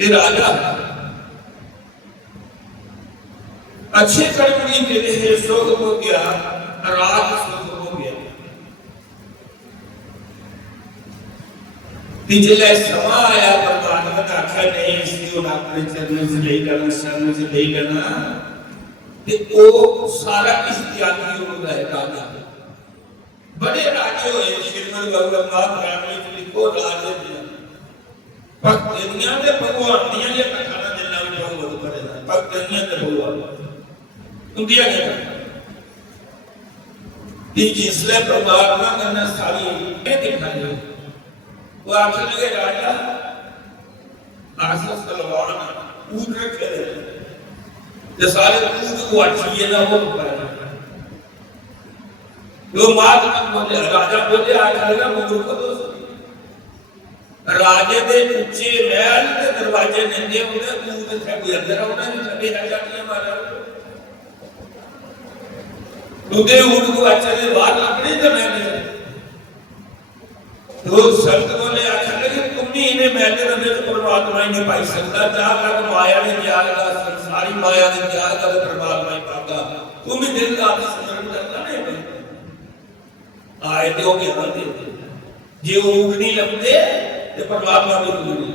ये राजा अच्छे कर्म की तेरे सुख हो गया, राज सुख हो गया। जिले समा आया परमात्मा ने आख्या नहीं इसकी अपने चरणों से नहीं करना, शरण से नहीं करना, वो सारा किस त्यागी होगा है राजा। बड़े राजे हुए श्रीमद भगवत रामायण में लिखो राजे भक्त दुनिया के भगवान दिया ये कथाना देना भी भगवत करेगा भक्त दुनिया के भगवान तुम दिया गया कि जिसले परमात्मा करना सारी ये दिखाई वो आखिर लगे राजा आसस तलवार ऊट रखे जो सारे ऊट को अच्छी है ना वो पाया जो मात बोले राजा बोले आखिर लगा मुगल को दोस्त राजे दे ऊंचे महल के दरवाजे नंगे होते ऊट थे कोई अंदर होना नहीं सभी राजा की मारा उदे ऊट को अच्छे से बाहर लकड़ी तो नहीं तो संत बोले आखिर लगे तुम भी इन्हें महल रहे तो परमात्मा ही नहीं पाई सकता जाकर माया ने त्याग का संसारी माया ने त्याग का परमात्मा ही पाता तुम भी दिल का स्मरण करता नहीं आए तो ज्ञान देते जे ऊट नहीं लगते ये परमात्मा भी नहीं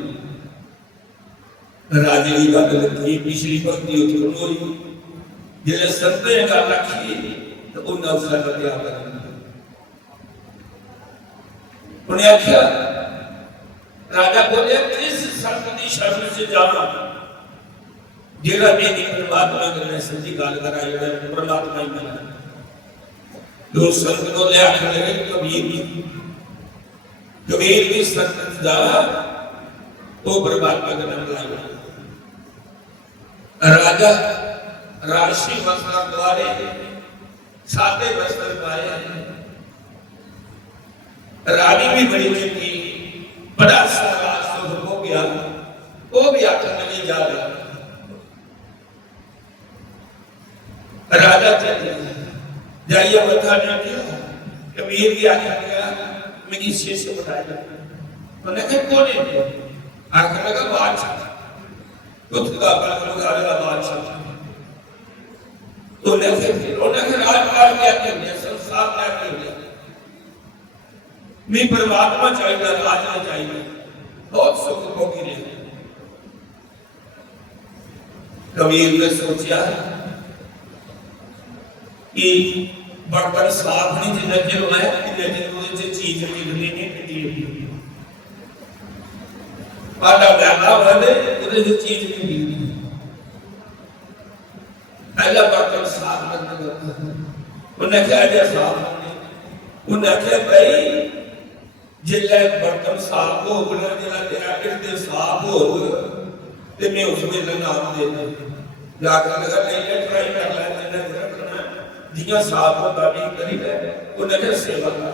राजे की बात लगती पिछली भक्ति उत्पन्न हुई जिले संत ने कर रखी तो उन अवसर पर त्याग कर उन्हें आख्या राजा बोले किस संत की शरण से जाना जेड़ा मेरी परमात्मा करने सच्ची गल कराई परमात्मा ही मना दो संत बोले आखिर लगे कबीर की संत जा तो परमात्मा का नाम लाया राजा राशि वस्त्र द्वारे साते वस्त्र पाए रानी भी बड़ी चुकी बड़ा सारा सुख हो गया वो भी आखिर नहीं जा रहा राजा चले जाइए बता दिया कबीर की आज्ञा गया मेरी शिष्य बताया मैंने कहा कौन है आखिर लगा बादशाह तो खुदा का बादशाह तो उन्हें राजपाल क्या किया संसार क्या किया मैं परमात्मा चाहिए राजा चाहिए बहुत सुख भोगी रहे कबीर ने सोचा कि बर्तन साफ नहीं जिन्ना चिर होना है चीज निकलनी नहीं निकली पाला बैठा वाले उधर चीज निकली पहला बर्तन साफ करना उन्हें क्या दिया साफ उन्हें क्या भाई जिले बर्तन साफ हो गया जिला तेरा किरते साफ हो ते मैं उसमें नाम देना जाकर लगा नहीं ट्राई कर लेना रखना जिया साफ होता नहीं करी ले उन्हें क्या सेवा कर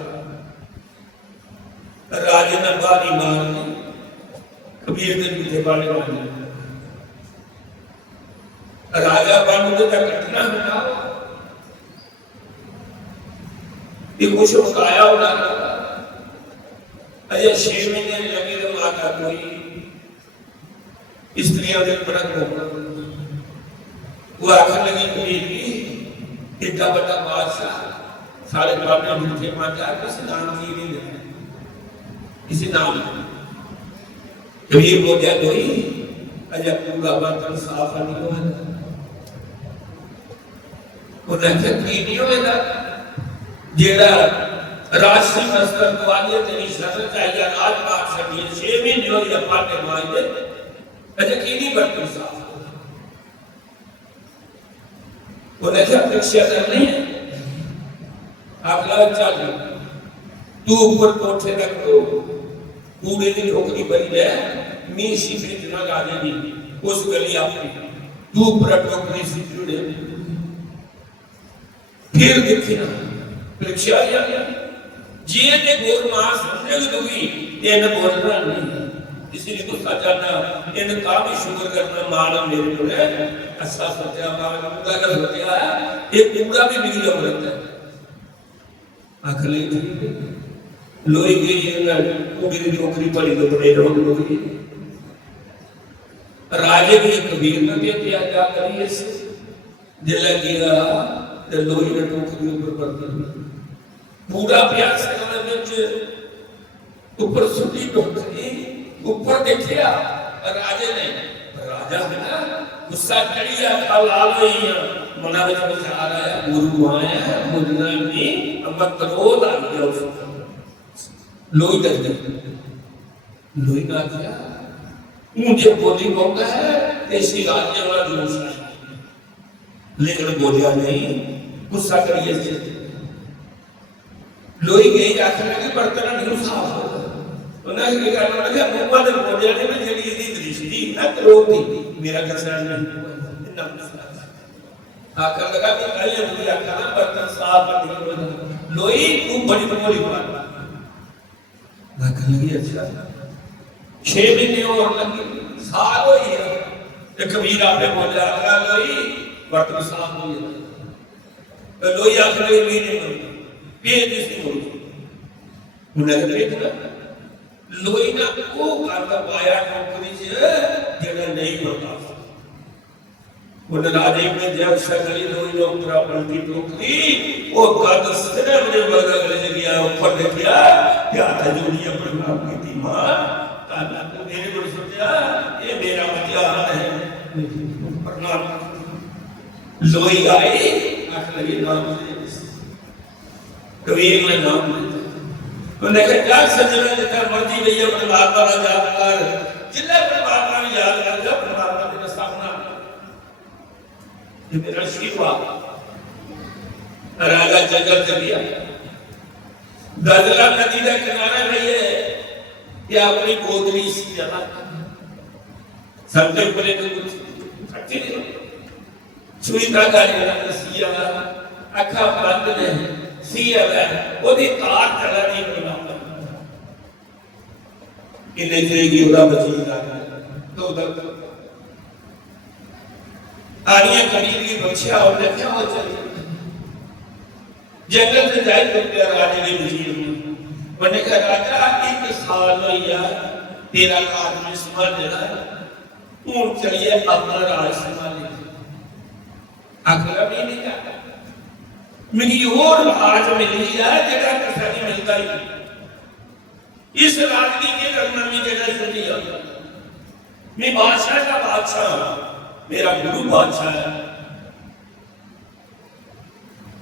राजे ने बारी मारनी कबीर के पीछे बाले मारनी राजा बन के तक कटना होता ये कुछ उठाया होना अजय 6 महीने लगे तो माता कोई स्त्रियों के ऊपर वो आखिर लगी कबीर इतना बड़ा बादशाह सारे बाबे मुझे माता किसी नाम की नहीं देते किसी नाम कबीर बोलिया कोई अजय पूरा बर्तन साफ नहीं होगा उन्हें की नहीं होगा जेड़ा राशि वस्त्र द्वारे तेरी शरण चाहिए राजपाट सभी 6 महीने हो या पाटे मांगे अजय की नहीं बर्तन साफ उन्हें क्या अपेक्षा करनी है आप लोग चल तू ऊपर कोठे रख दो कूड़े की टोकरी भरी है मीसी फ्रिज में ला देगी उस गली आपकी तू ऊपर टोकरी से जुड़े फिर देखना परीक्षा जिए के गोर मास समझे दुगी ये न बोलना नहीं इसलिए गुस्सा करना इन काम शुगर करना माना मेरे को है ऐसा सोचा माना पूरा कर सोचा ये पूरा भी बिगड़ जाता है आखिरी लोई गई ये ना उगरी नौकरी पड़ी तो बड़े रोग लोग राजे भी कबीर ने भी त्यागा करी इस जिला गया ते लोही ने टोकरी ऊपर कर दी पूरा प्यास करने विच ऊपर सुटी टोकरी ऊपर देखिया राजे ने राजा है ना गुस्सा करिया लाल होई मना विच विचार आया गुरु आया मुझना नहीं अब क्रोध आ गया उसको लोही डर गया लोही ना किया मुझे बोली बोलता है ऐसी राज्य वाला जोश है लेकिन बोलिया नहीं गुस्सा करिए लोही गई आखिर लगी बर्तन नहीं साफ हो उन्हें क्या करना लगा मुंबा ने बोलिया ने मैं जेडी दी दृष्टि ना क्रोध थी मेरा कसर नहीं इतना आकर लगा कि कहीं मुझे आखिर ना बर्तन साफ कर लोही तू बड़ी बोली बात आखिर लगी अच्छा 6 महीने और लगी साल हो गया ते कबीर आपने बोला लोई बर्तन साफ हो गया लोई आखिर महीने में पेट इसकी मुड़ उन्हें देखा लोई ना वो करता पाया नौकरी से जेड़ा नहीं होता उन राजे में जब सगली लोई नौकरा पलटी टोकरी वो कद सिर्फ ने बगल ले गया ऊपर देखा क्या था दुनिया प्रणाम की थी मां ताला तो मेरे को सोचा ये मेरा मजाक है प्रणाम लोई आई आंख लगी नाम कबीर ने नाम उन्हें कहा क्या सजना जितना मर्जी भैया परमात्मा का जाप कर जिला परमात्मा में याद कर जा परमात्मा तेरा सामना ये मेरा शिवा राजा जंगल चल गया ददला नदी का किनारा नहीं है ये अपनी गोदरी सी जगह संकल्प करे तो कुछ अच्छी नहीं सुई का गाली सिया अखा बंद ने सिया ओदी तार चला नहीं बनाता इन्हें जेगी उड़ा बची तो उधर आनिया कबीर की बख्शिया और क्या हो चली जंगल से जाए तो राजे ने वजीर मैंने कहा राजा एक साल में यार तेरा आदमी संभाल लेना ऊन चलिए अपना राज संभाले अगला भी नहीं जाता मेरी और राज मिली है जेड़ा किसी नहीं मिलता ही इस राजनी के करना में जेड़ा सुनी है मैं बादशाह का बादशाह मेरा गुरु बादशाह है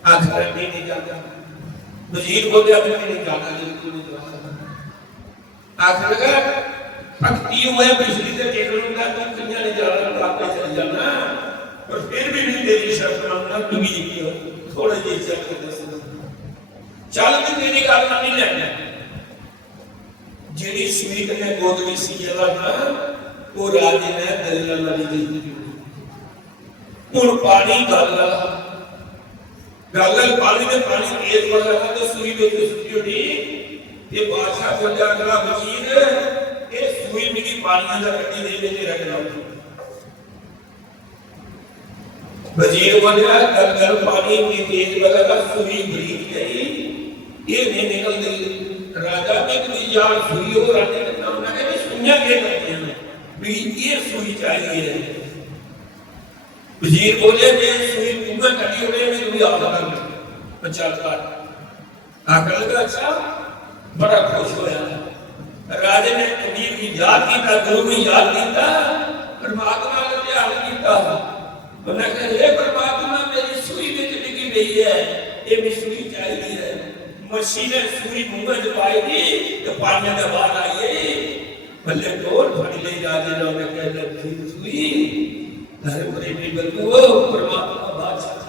आखिर भी नहीं जाता वजीर बोले अभी नहीं जाना बिल्कुल नहीं जाना आखिर लगा भक्ति हुए बिजली से टेक लूंगा तुम कन्या नहीं जाना आपके चल जाना और फिर भी नहीं तेरी शर्त मानना तुम ही की हो थोड़ा जी चल के दस चल भी तेरी गल नहीं लेना जेडी स्वीट ने गोदरी सी जगह ना वो राजे ने दरिया वाली दी हुन पानी गल पानी में पानी तेज बढ़ रहा तो सुई में सुई उठी ये बादशाह बोला अगला वजीर ये सुई में की पानी का कटी दे ले रखना वजीर बोला गल पानी में तेज बढ़ रहा सुई ब्रीक गई ये नहीं निकल गई राजा ने कि यार सुई हो राजे ने नाम ना के सुइयां के करते हैं भी ये सुई चाहिए वजीर बोले जे सुई तुम्हें कटी होने में भी आ लगा बच्चा का आकर लगा अच्छा बड़ा खुश होया राजे ने कबीर की याद की था गुरु की याद की था परमात्मा ने ध्यान किया उन्हें कहा हे परमात्मा मेरी सुई में डिगी गई है ये भी सुई चाहिए है मशीने सुई मुंह में दबाई दी तो पानी में बाहर आई भले डोर फड़ी ले राजे ने कहा सुई धर्म प्रेमी बंधुओं परमात्मा बादशाह